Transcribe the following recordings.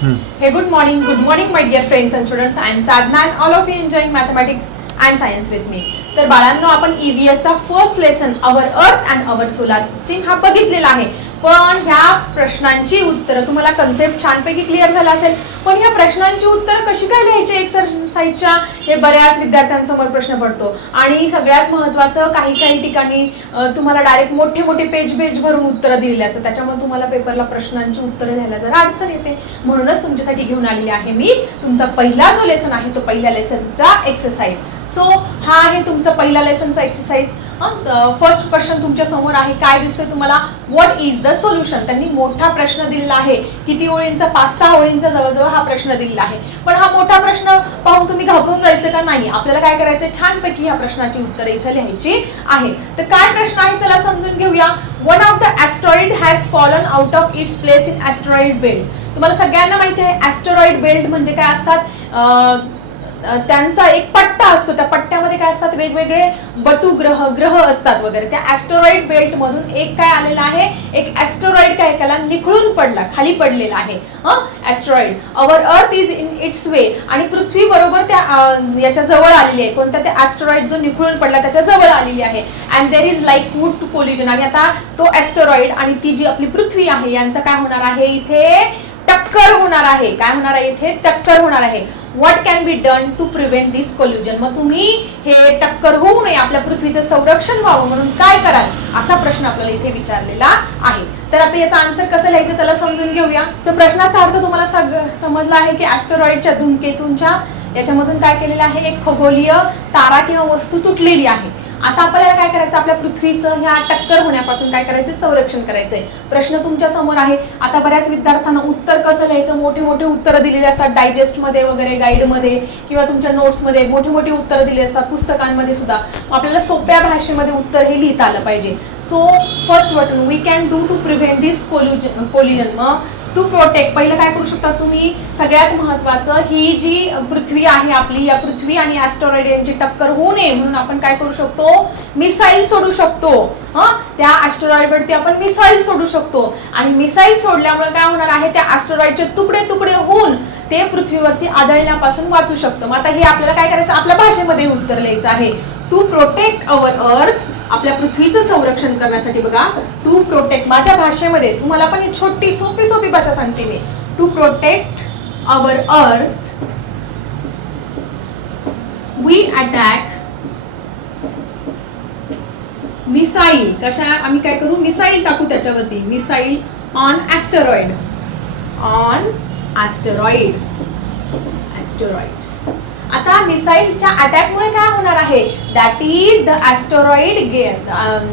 Hey, good morning. Good morning, my dear friends and students. I am Sadhna and all of you enjoying mathematics and science with me. तर बाळांनो आपण ईव्हीएसचा first lesson our earth and our solar system हा बघितलेला आहे पण ह्या प्रश्नांची उत्तरं तुम्हाला कन्सेप्ट छानपैकी क्लिअर झाला असेल पण ह्या प्रश्नांची उत्तरं कशी काय लिहायची एक्सरसाइजच्या हे बऱ्याच विद्यार्थ्यांसमोर प्रश्न पडतो. आणि सगळ्यात महत्त्वाचं काही काही ठिकाणी तुम्हाला डायरेक्ट मोठे मोठे पेज पेज भरून उत्तरं दिलेली असतात. त्याच्यामुळे तुम्हाला पेपरला प्रश्नांची उत्तरं द्यायला जरा अडचण येते. म्हणूनच तुमच्यासाठी घेऊन आलेली आहे मी. तुमचा पहिला जो लेसन आहे तो पहिल्या लेसनचा एक्सरसाइज सो हा आहे तुमचा पहिला लेसनचा एक्सरसाइज फर्स्ट क्वेश्चन तुमच्यासमोर आहे काय दिसतंय तुम्हाला? व्हॉट इज द सोल्युशन त्यांनी मोठा प्रश्न दिलेला आहे. किती ओळींचा? पाच सहा ओळींचा जवळजवळ हा प्रश्न दिलेला आहे. पण हा मोठा प्रश्न पाहून तुम्ही घाबरून जायचं का नाही? आपल्याला काय करायचं छानपैकी ह्या प्रश्नाची उत्तरं इथं लिहायची आहे. तर काय प्रश्न आहे? चला समजून घेऊया. One of the asteroid has fallen out of its place in asteroid belt तुम्हाला सगळ्यांना माहिती आहे ऍस्ट्रॉइड बेल्ट म्हणजे काय असतात? त्यांचा एक पट्टा असतो. त्या पट्ट्यामध्ये काय असतात? वेगवेगळे बटू ग्रह ग्रह असतात वगैरे. त्या ऍस्ट्रॉइड बेल्ट मधून एक काय आलेला आहे? एक ऍस्ट्रॉइड काय? केला निखळून पडला खाली पडलेला आहे. Asteroid our earth is in its way आणि पृथ्वी बरोबर त्या याच्या जवळ आलेली आहे. कोणत्या त्या ऍस्ट्रॉइड जो निखळून पडला त्याच्याजवळ आलेली आहे. And there is like would to collision आणि आता तो ऍस्ट्रॉइड आणि ती जी आपली पृथ्वी आहे यांचं काय होणार आहे? इथे टक्कर होणार आहे. काय होणार आहे? इथे टक्कर होणार आहे. What can be done to prevent this collision मग तुम्ही हे टक्कर होऊ नये आपल्या पृथ्वीचं संरक्षण व्हावं म्हणून काय कराल? असा प्रश्न आपल्याला इथे विचारलेला आहे. तर आता याचा आन्सर कसं लिहायचं त्याला समजून घेऊया. तर प्रश्नाचा अर्थ तुम्हाला सग समजला आहे की ऍस्ट्रॉइडच्या धुमकेतूंच्या याच्यामधून काय केलेलं आहे? एक खगोलीय तारा किंवा वस्तू तुटलेली आहे. आता आपल्याला काय करायचं? आपल्या पृथ्वीचं ह्या टक्कर होण्यापासून काय करायचं? संरक्षण करायचंय. प्रश्न तुमच्यासमोर आहे. आता बऱ्याच विद्यार्थ्यांना उत्तर कसं लिहायचं मोठे मोठे उत्तरं दिलेले असतात डायजेस्टमध्ये वगैरे गाईडमध्ये किंवा तुमच्या नोट्समध्ये मोठी मोठी उत्तरं दिली असतात पुस्तकांमध्ये सुद्धा. आपल्याला सोप्या भाषेमध्ये उत्तर हे लिहिता आलं पाहिजे. So first button we can do to prevent this collision collision मग टू प्रोटेक्ट पहिलं काय करू शकता तुम्ही? सगळ्यात महत्वाचं ही जी पृथ्वी आहे आपली या पृथ्वी आणि ऍस्ट्रॉइड यांची टक्कर होऊ नये म्हणून आपण काय करू शकतो? मिसाईल सोडू शकतो. त्या ऍस्ट्रॉइड वरती आपण मिसाईल सोडू शकतो. आणि मिसाईल सोडल्यामुळे काय होणार आहे? त्या ऍस्ट्रॉइडचे तुकडे तुकडे होऊन ते पृथ्वीवरती आदळण्यापासून वाचू शकतो. मग आता हे आपल्याला काय करायचं? आपल्या भाषेमध्ये उत्तर लिहायचं आहे. टू प्रोटेक्ट अवर अर्थ आपल्या पृथ्वीचं संरक्षण करण्यासाठी बघा. टू प्रोटेक्ट माझ्या भाषेमध्ये तुम्हाला पण ही छोटी सोपी सोपी भाषा सांगते मी. To protect our earth we attack missile कशा आम्ही काय करू? मिसाईल टाकू त्याच्यावरती. Missile on asteroid on asteroid asteroids आता मिसाईलच्या अटॅकमुळे काय होणार आहे? That is the asteroid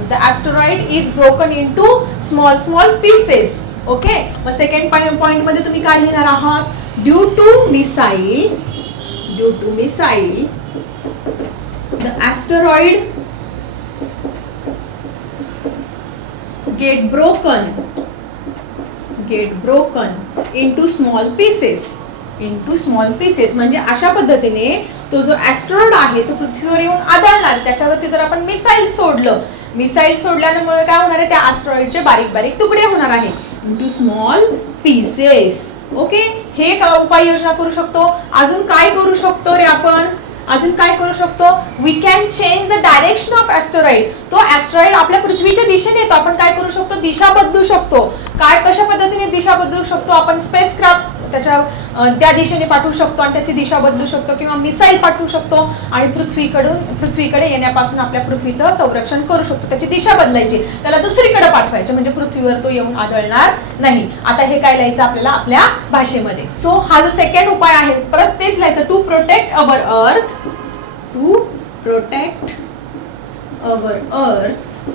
the asteroid is broken into small small pieces okay मग सेकंड पॉईंटमध्ये तुम्ही काय लिहिणार आहात? Due to missile due to missile the asteroid get broken get broken into small pieces into small pieces म्हणजे अशा पद्धतीने तो जो ऍस्ट्रॉइड आहे तो पृथ्वीवर येऊन आदळणार. त्याच्यावरती जर आपण मिसाईल सोडलं मिसाईल सोडल्यामुळे काय होणार आहे? त्या ॲस्ट्रॉइडचे बारीक बारीक तुकडे होणार आहे इंटू स्मॉल पीसेस ओके हे का उपाययोजना करू शकतो. अजून काय करू शकतो रे आपण? अजून काय करू शकतो? We can change the direction of asteroid तो ॲस्ट्रॉइड आपल्या पृथ्वीच्या दिशेने येतो. आपण काय करू शकतो? दिशा बदलू शकतो. काय कशा पद्धतीने दिशा बदलू शकतो? आपण स्पेस क्राफ्ट त्याच्या त्या दिशेने पाठवू शकतो आणि त्याची दिशा बदलू शकतो किंवा मिसाईल पाठवू शकतो आणि पृथ्वीकडून पृथ्वीकडे येण्यापासून आपल्या पृथ्वीचं संरक्षण करू शकतो. त्याची दिशा बदलायची. त्याला दुसरीकडे पाठवायचे. म्हणजे पृथ्वीवर तो येऊन आदळणार नाही. आता हे काय लिहायचं आपल्याला आपल्या भाषेमध्ये? सो हा जो सेकंड उपाय आहे परत तेच लिहायचं. To protect our earth to protect our earth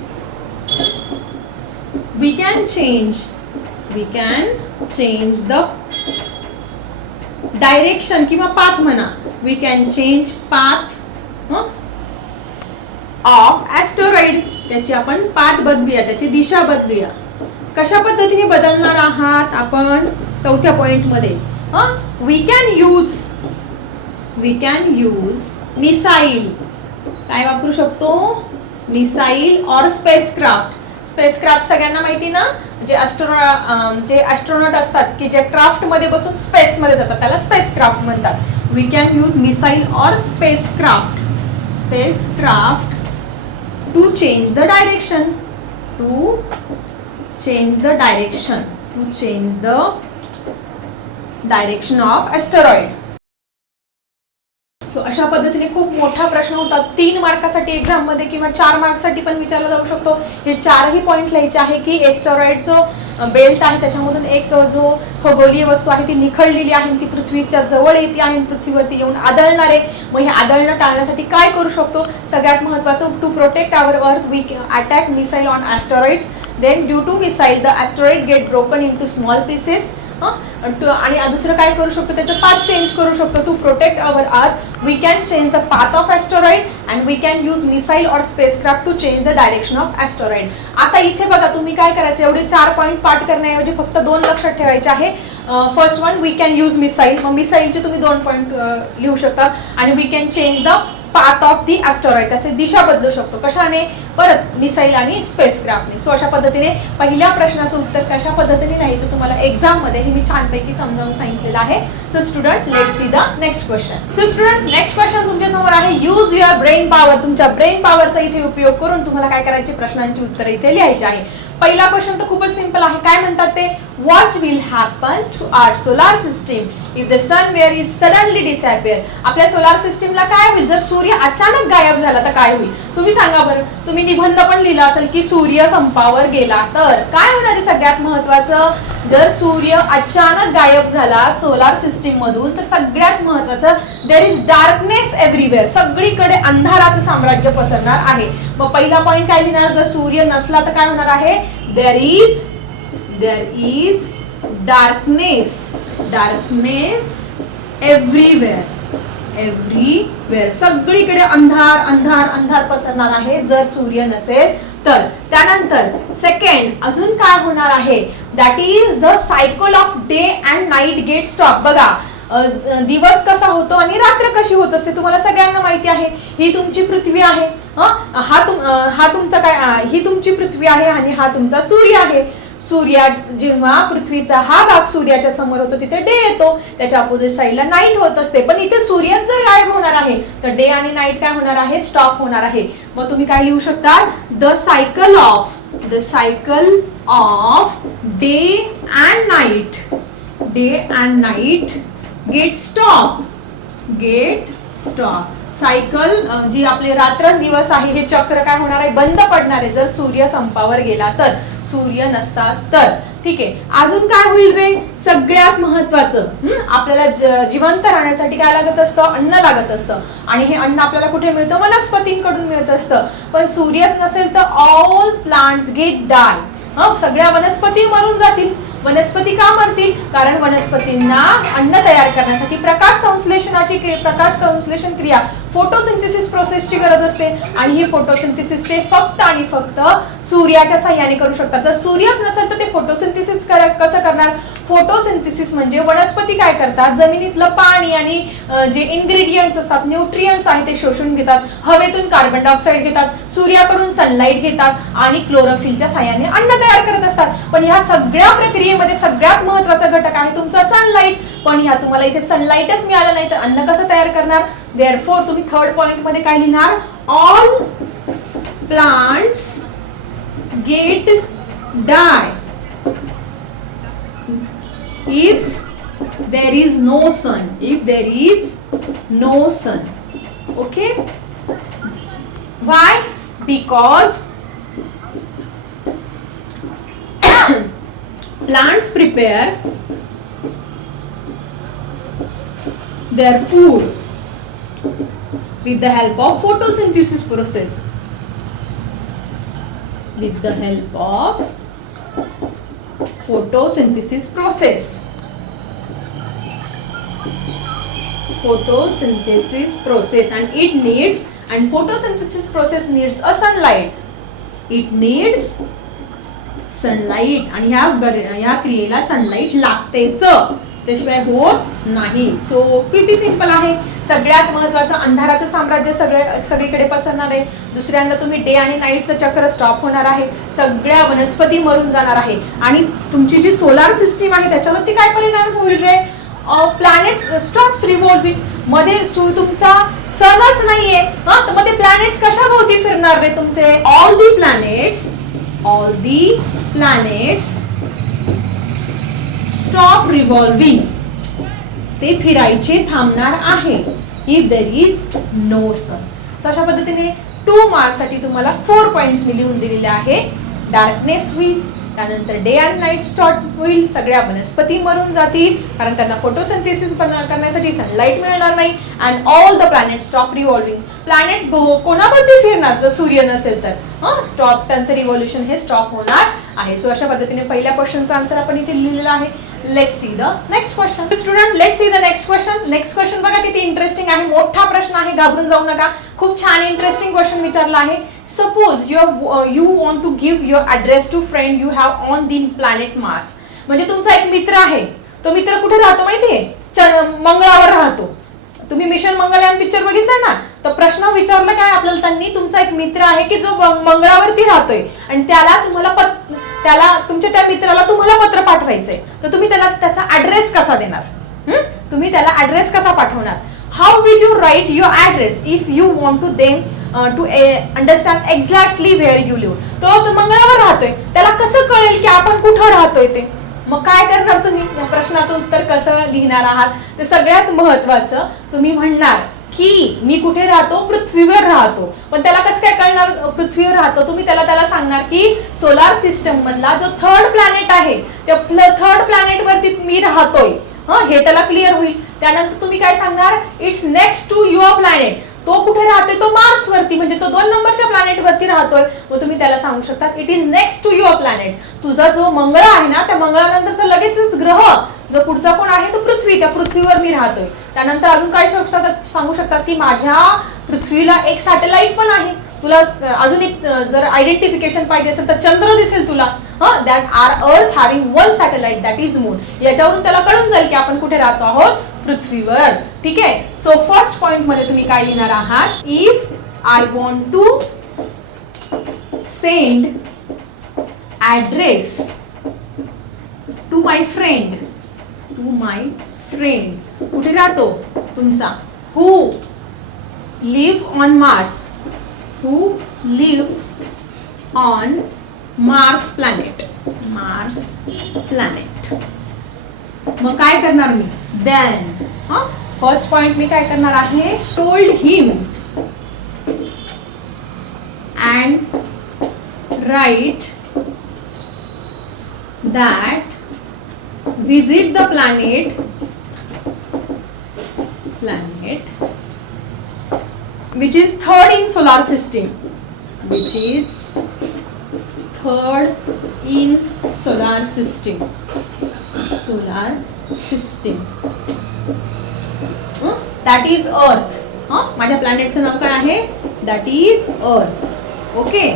we can change we can change the direction किंवा पाथ म्हणा. We can change path of asteroid त्याची आपण पाथ बदलूया त्याची दिशा बदलूया. कशा पद्धतीने बदलणार आहात आपण चौथ्या पॉइंटमध्ये we can use we can use missile काय वापरू शकतो? मिसाईल और स्पेस क्राफ्ट स्पेसक्राफ्ट सगळ्यांना माहिती ना? जे ॲस्ट्रोनॉ जे ॲस्ट्रोनॉट असतात की जे क्राफ्टमध्ये बसून स्पेसमध्ये जातात त्याला स्पेस क्राफ्ट म्हणतात. We can use missile or spacecraft spacecraft to change the direction to change the direction to change the direction of asteroid so अशा पद्धतीने खूप मोठा प्रश्न होता. तीन मार्कासाठी एक्झाममध्ये किंवा चार मार्कसाठी पण विचारला जाऊ शकतो. हे चारही पॉईंट लिहायचे आहे की एस्टरॉइड जो बेल्ट आहे. त्याच्यामधून एक जो खगोलीय वस्तू आहे ती निखळलेली आहे ती पृथ्वीच्या जवळ येते आहे आणि पृथ्वीवरती येऊन आदळणार. आहे मग हे आदळणं टाळण्यासाठी काय करू शकतो? सगळ्यात महत्वाचं to protect our earth we attack missile on asteroids then due to missile the asteroid get broken into small pieces आणि दुसरं काय करू शकतो? त्याचं पाथ चेंज करू शकतो. To protect our earth we can change the path of asteroid and we can use missile or spacecraft to change the direction of asteroid आता इथे बघा तुम्ही काय करायचं? एवढे चार पॉईंट पाठ करण्याऐवजी फक्त दोन लक्षात ठेवायचे आहे. First one we can use missile मग मिसाईलचे तुम्ही दोन पॉईंट लिहू शकता. आणि we can change the path of the asteroid त्याचे दिशा बदलू शकतो. कशाने? परत मिसाईल आणि स्पेसक्राफ्टने सो अशा पद्धतीने पहिल्या प्रश्नाचं उत्तर कशा पद्धतीने लिहायचं तुम्हाला एक्झाममध्ये हे मी छानपैकी समजावून सांगितलेलं आहे. So student let see the next question so student next question तुमच्यासमोर आहे. यूज युअर ब्रेन पॉवर तुमच्या ब्रेन पॉवरचा इथे उपयोग करून तुम्हाला काय करायचे? प्रश्नांची उत्तरं इथे लिहायची आहे. पहिला क्वेश्चन तर खूपच सिंपल आहे. काय म्हणतात ते? What will happen to our solar system if the sun where is suddenly disappear आपल्या सोलार सिस्टीमला काय होईल? जर सूर्य अचानक गायब झाला तर काय होईल? तुम्ही सांगा बरं. तुम्ही निबंध पण लिहिला असेल की सूर्य संपावर गेला तर. काय होणार आहे सगळ्यात महत्वाचं? जर सूर्य अचानक गायब झाला सोलार सिस्टीम मधून तर सगळ्यात महत्वाचं देर इज डार्कनेस एव्हरीवेअर सगळीकडे अंधाराचं साम्राज्य पसरणार आहे. मग पहिला पॉइंट काय लिहिणार? जर सूर्य नसला तर काय होणार आहे? There is there is darkness darkness everywhere everywhere सगळीकडे अंधार अंधार अंधार पसरणार आहे जर सूर्य नसेल तर. त्यानंतर सेकंड अजून काय होणार आहे? That is the cycle of day and night get stop बघा दिवस कसा होतो आणि रात्र कशी होत असते तुम्हाला सगळ्यांना माहिती आहे. ही तुमची पृथ्वी आहे. हा? तुम हा तुमचा काय ही तुमची पृथ्वी आहे आणि हा तुमचा सूर्य आहे. सूर्या जेव्हा पृथ्वीचा हा भाग सूर्याच्या समोर होतो तिथे डे येतो. त्याच्या अपोजिट साईडला नाईट होत असते. पण इथे सूर्यच जर गायब होणार आहे तर डे आणि नाईट काय होणार आहे? स्टॉप होणार आहे. मग तुम्ही काय लिहू शकता the cycle of the cycle of day and night day and night get stop get stop cycle जी आपले रात्रंदिवस आहे हे चक्र काय होणार आहे? बंद पडणार आहे. जर सूर्य संपावर गेला तर. सूर्य नसता तर. ठीक आहे. अजून काय होईल रे? सगळ्यात महत्वाचं आपल्याला जिवंत राहण्यासाठी काय लागत असतं? अन्न लागत असतं. आणि हे अन्न आपल्याला कुठे मिळतं? वनस्पतींकडून मिळत असतं. पण सूर्यच नसेल तर ऑल प्लांट्स गेट डाय हं? सगळ्या वनस्पती मरून जातील. वनस्पती का मरतील? कारण वनस्पतींना अन्न तयार करण्यासाठी प्रकाश संश्लेषणाची प्रकाश संश्लेषण क्रिया फोटोसिंथेसिस प्रोसेसची गरज असते आणि ही फोटोसिंथेसिस ते फक्त आणि फक्त सूर्याच्या साह्याने करू शकतात. जर सूर्यच नसेल तर ते फोटोसिंथेसिस कर कसं करणार? फोटोसिंथेसिस म्हणजे वनस्पती काय करतात? जमिनीतलं पाणी आणि जे इन्ग्रेडियंट्स असतात न्यूट्रियन्स आहे ते शोषून घेतात. हवेतून कार्बन डायऑक्साईड घेतात. सूर्याकडून सनलाईट घेतात आणि क्लोरोफिलच्या साह्याने अन्न तयार करत असतात. पण ह्या सगळ्या प्रक्रियेमध्ये सगळ्यात महत्त्वाचा घटक आहे तुमचा सनलाईट पण ह्या तुम्हाला इथे सनलाईटच मिळालं नाही तर अन्न कसं तयार करणार? देअर फोर तुम्ही थर्ड पॉइंटमध्ये काय लिहिणार all plants get die if there is no sun if there is no sun okay why because plants prepare their food with the help of photosynthesis process with the help of photosynthesis process photosynthesis process and it needs and photosynthesis process needs a sunlight it needs sunlight आणि ह्या ह्या क्रियेला sunlight लागतेच त्याशिवाय होत नाही so किती simple आहे सगळ्यात महत्वाचं अंधाराचं साम्राज्य सगळे सगळीकडे पसरणार आहे. दुसऱ्यांदा तुम्ही डे आणि नाईटचं चक्र स्टॉप होणार आहे. सगळ्या वनस्पती मरून जाणार आहे. आणि तुमची जी सोलार सिस्टीम आहे त्याच्यावरती काय परिणाम होईल रे? प्लॅनेट स्टॉप्स रिव्हॉल्विंगमध्ये तुमचा सणच नाहीये. हा? तर मध्ये प्लॅनेट्स कशा भोवती फिरणार रे तुमचे? All the planets all the planets stop revolving ते फिरायचे थांबणार आहे. If there is no sun so अशा पद्धतीने टू मार्क्ससाठी तुम्हाला फोर पॉईंट्स मी लिहून दिलेले आहे. डार्कनेस होईल त्यानंतर डे अँड नाईट स्टॉट होईल. सगळ्या वनस्पती मरून जातील. कारण त्यांना फोटोसिंथेसिस करण्यासाठी सनलाईट मिळणार नाही. And all the planet stop revolving planets कोणाबद्दल फिरणार? जर सूर्य नसेल तर. हां? स्टॉप त्यांचं रिव्हॉल्युशन हे स्टॉप होणार आहे. सो अशा पद्धतीने पहिल्या क्वेश्चनचा आन्सर आपण इथे लिहिलेला आहे. Let see the next question student let see the next question next question बघा किती इंटरेस्टिंग आहे. मोठा प्रश्न आहे. घाबरून जाऊ नका. खूप छान इंटरेस्टिंग क्वेश्चन विचारला आहे. Suppose your you want to give your address to friend you have on the planet Mars म्हणजे तुमचा एक मित्र आहे. तो मित्र कुठे राहतो माहितीये? च- मंगळावर राहतो. तुम्ही मिशन मंगलयान पिक्चर बघितलं ना? तर प्रश्न विचारला काय आपल्याला त्यांनी? तुमचा एक मित्र आहे की जो मंगळावरती राहतोय. आणि त्याला तुम्हाला पत त्याला तुमच्या त्या मित्राला तुम्हाला पत्र पाठवायचंय. तर तुम्ही त्याला त्याचा ऍड्रेस कसा देणार? तुम्ही त्याला ऍड्रेस कसा पाठवणार? How will you write your address if you want to them to understand exactly where you live तो मंगळावर राहतोय. त्याला कसं कळेल की आपण कुठं राहतोय ते? मग काय करणार तुम्ही? या प्रश्नाचं उत्तर कसं लिहिणार आहात? ते सगळ्यात महत्वाचं तुम्ही म्हणणार की मी कुठे राहतो? पृथ्वीवर राहतो. पण त्याला कसं काय कळणार? पृथ्वीवर राहतो. तुम्ही त्याला त्याला सांगणार की सोलार सिस्टम मधला जो थर्ड प्लॅनेट आहे त्या थर्ड प्लॅनेट वरती मी राहतोय. हं, हे त्याला क्लिअर होईल. त्यानंतर तुम्ही काय सांगणार? It's next to your planet तो कुठे राहतोय? तो मार्स वरती म्हणजे तो दोन नंबरच्या प्लॅनेट वरती राहतोय. मग तुम्ही त्याला सांगू शकता it is next to your planet तुझा जो मंगळ आहे ना त्या मंगळानंतरचा लगेचच ग्रह जो पुढचा कोण आहे तो पृथ्वी त्या पृथ्वीवर मी राहतोय. त्यानंतर अजून काय शकतात सांगू शकतात की माझ्या पृथ्वीला एक सॅटेलाइट पण आहे. तुला अजून एक जर आयडेंटिफिकेशन पाहिजे असेल तर चंद्र दिसेल तुला. हा that are Earth having one satellite that is moon याच्यावरून त्याला कळून जाईल की आपण कुठे राहतो आहोत. पृथ्वीवर. ठीक आहे? सो फर्स्ट पॉइंटमध्ये तुम्ही काय लिहिणार आहात? If I want to send address to my friend to my friend कुठे राहतो? तुमचा. Who live on Mars who lives on Mars planet Mars planet मग काय करणार मी? देन हा फर्स्ट पॉइंट मी काय करणार आहे told him and write that visit the planet planet which is third in solar system which is third in solar system solar system that is Earth माझ्या प्लॅनेटचं नाव काय आहे? दॅट इज अर्थ ओके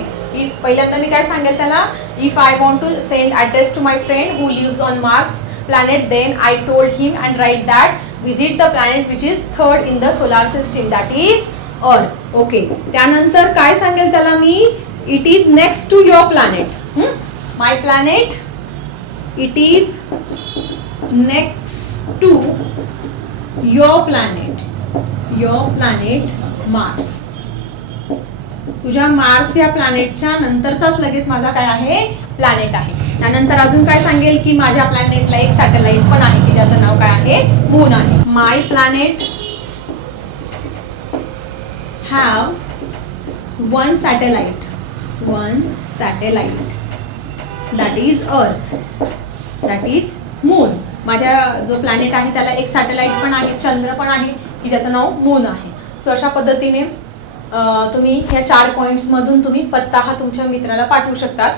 पहिल्यांदा मी काय सांगेल त्याला? If I want to send address to my friend who lives on Mars planet then I told him and write that visit the planet which is third in the solar system that is Earth okay त्यानंतर काय सांगेल त्याला मी? It is next to your planet my planet it is next to your planet your planet Mars. तुझ्या Mars या प्लॅनेटच्या नंतरचाच लगेच माझा काय आहे? प्लॅनेट आहे. त्यानंतर अजून काय सांगेल की माझ्या प्लॅनेटला एक सॅटेलाइट पण आहे की ज्याचं नाव काय आहे? मून आहे. My planet have one satellite one satellite that is Earth that is moon माझ्या जो प्लॅनेट आहे त्याला एक सॅटेलाइट पण आहे चंद्र पण आहे की ज्याचं नाव मून आहे. सो अशा पद्धतीने तुम्ही ह्या चार पॉईंट्स मधून तुम्ही पत्ता हा तुमच्या मित्राला पाठवू शकतात.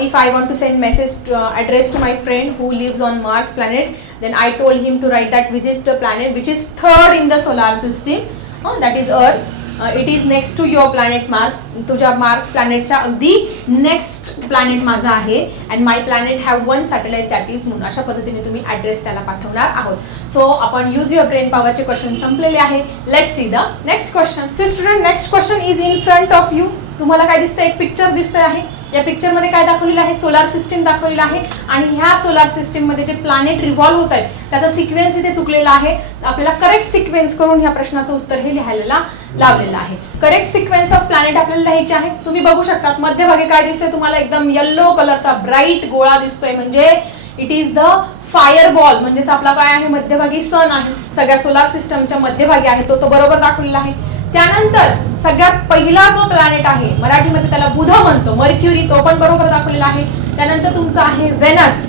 If I want to send message address to my friend who lives on Mars planet then I told him to write that which is the planet which is third in the solar system that is Earth it is next to your planet Mars तुझ्या Mars प्लॅनेटच्या अगदी next planet माझा आहे. And my planet have one satellite that is moon अशा पद्धतीने तुम्ही address त्याला पाठवणार आहोत. सो आपण यूज युअर ब्रेन पॉवरचे क्वेश्चन संपलेले आहे. Let see the next question so student next question is in front of you तुम्हाला काय दिसतंय? एक पिक्चर दिसतं आहे. या पिक्चरमध्ये काय दाखवलेलं आहे? सोलार सिस्टीम दाखवलेलं आहे. आणि ह्या सोलार सिस्टीममध्ये जे प्लॅनेट रिव्हॉल्व्ह होत आहेत त्याचा सिक्वेन्स इथे चुकलेला आहे. आपल्याला करेक्ट सिक्वेन्स करून ह्या प्रश्नाचं उत्तर हे लिहायला लावलेलं आहे. करेक्ट सिक्वेन्स ऑफ प्लॅनेट आपल्याला लिहायचे आहे. तुम्ही बघू शकता मध्यभागी काय दिसतोय तुम्हाला? एकदम येल्लो कलरचा ब्राईट गोळा दिसतोय. म्हणजे it is the fire ball म्हणजेच आपला काय आहे? मध्यभागी सन आहे. सगळ्या सोलार सिस्टमच्या मध्यभागी आहे. तो तो बरोबर दाखवलेला आहे. त्यानंतर सगळ्यात पहिला जो प्लॅनेट आहे मराठीमध्ये त्याला बुध म्हणतो मर्क्युरी तो पण बरोबर दाखवलेला आहे. त्यानंतर तुमचा आहे वेनस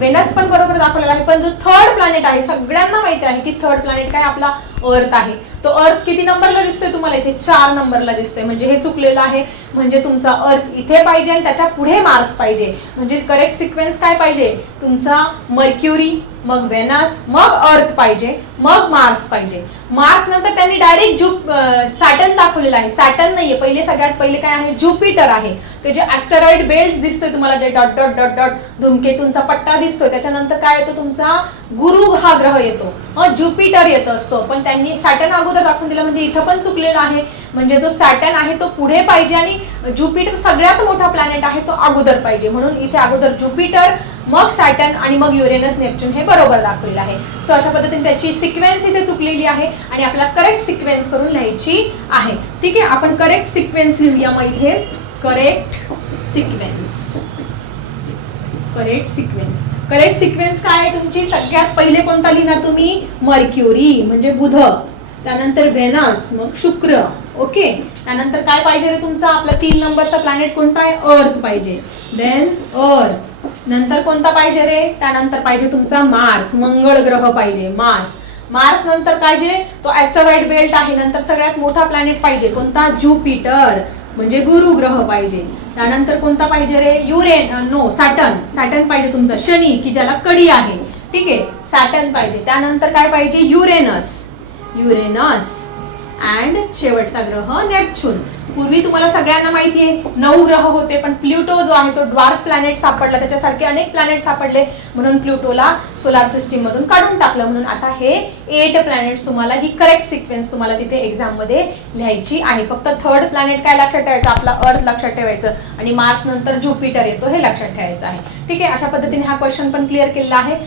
वेनस पण बरोबर दाखवलेला आहे. पण जो थर्ड प्लॅनेट आहे सगळ्यांना माहिती आहे की थर्ड प्लॅनेट काय आपला अर्थ आहे. तो अर्थ किती नंबरला दिसतोय तुम्हाला इथे? चार नंबरला दिसतोय. म्हणजे हे चुकलेलं आहे. म्हणजे तुमचा अर्थ इथे पाहिजे आणि त्याच्या पुढे मार्स पाहिजे. म्हणजे करेक्ट सिक्वेन्स काय पाहिजे? तुमचा मर्क्युरी मग वेनस मग अर्थ पाहिजे मग मार्स पाहिजे. मार्स नंतर त्यांनी डायरेक्ट जु सॅटन दाखवलेला आहे. सॅटन नाहीये. पहिले सगळ्यात पहिले काय आहे? ज्युपिटर आहे. ते जे ऍस्टरॉइड बेल्ट दिसतोय तुम्हाला ते डॉट डॉट डॉट डॉट धुमकेतूनचा पट्टा दिसतोय. त्याच्यानंतर काय येतो तुमचा? गुरु हा ग्रह येतो. हा ज्युपिटर येत असतो. पण त्यांनी सॅटन अगोदर दाखवून दिलं म्हणजे इथं पण चुकलेला आहे. म्हणजे जो सॅटन आहे तो पुढे पाहिजे आणि ज्युपिटर सगळ्यात मोठा प्लॅनेट आहे तो अगोदर पाहिजे. म्हणून इथे अगोदर ज्युपिटर मग सॅटन आणि मग युरेनस नेपच्यून हे बरोबर दाखवलेलं आहे. सो अशा पद्धतीने त्याची सिक्वेन्स इथे चुकलेली आहे आणि आपल्याला करेक्ट सिक्वेन्स करून लिहायची आहे. ठीक आहे? आपण करेक्ट सिक्वेन्स लिहूया मग इथे correct sequence correct sequence correct sequence काय आहे तुमची? सगळ्यात पहिले कोणता लिहिणार तुम्ही? मर्क्युरी म्हणजे बुध. त्यानंतर व्हेनस मग शुक्र. ओके त्यानंतर काय पाहिजे रे तुमचा? आपला तीन नंबरचा प्लॅनेट कोणता आहे? अर्थ पाहिजे. देन अर्थ नंतर कोणता पाहिजे रे? त्यानंतर पाहिजे तुमचा मार्स मंगळ ग्रह पाहिजे मार्स मार्स नंतर पाहिजे तो ऍस्टरॉइड बेल्ट आहे. नंतर सगळ्यात मोठा प्लॅनेट पाहिजे. कोणता? ज्युपिटर म्हणजे गुरु ग्रह पाहिजे. त्यानंतर कोणता पाहिजे रे? युरेन नो सॅटन सॅटन पाहिजे तुमचा. शनी की ज्याला कडी आहे. ठीक आहे? सॅटन पाहिजे. त्यानंतर काय पाहिजे? युरेनस युरेनस अँड शेवटचा ग्रह नेपच्यून पूर्वी तुम्हाला सगळ्यांना माहिती आहे नऊ ग्रह होते पण प्ल्युटो जो आहे तो ड्वार्फ प्लॅनेट सापडला त्याच्यासारखे अनेक प्लॅनेट सापडले. म्हणून प्ल्युटोला सोलार सिस्टीम मधून काढून टाकलं. म्हणून आता हे एट प्लॅनेट तुम्हाला ही करेक्ट सिक्वेन्स तुम्हाला तिथे एक्झाममध्ये लिहायची आहे. फक्त थर्ड प्लॅनेट काय लक्षात ठेवायचं? आपला अर्थ लक्षात ठेवायचं. आणि मार्स नंतर ज्युपिटर येतो हे लक्षात ठेवायचं आहे. ठीक आहे? अशा पद्धतीने हा क्वेश्चन पण क्लिअर केलेला आहे.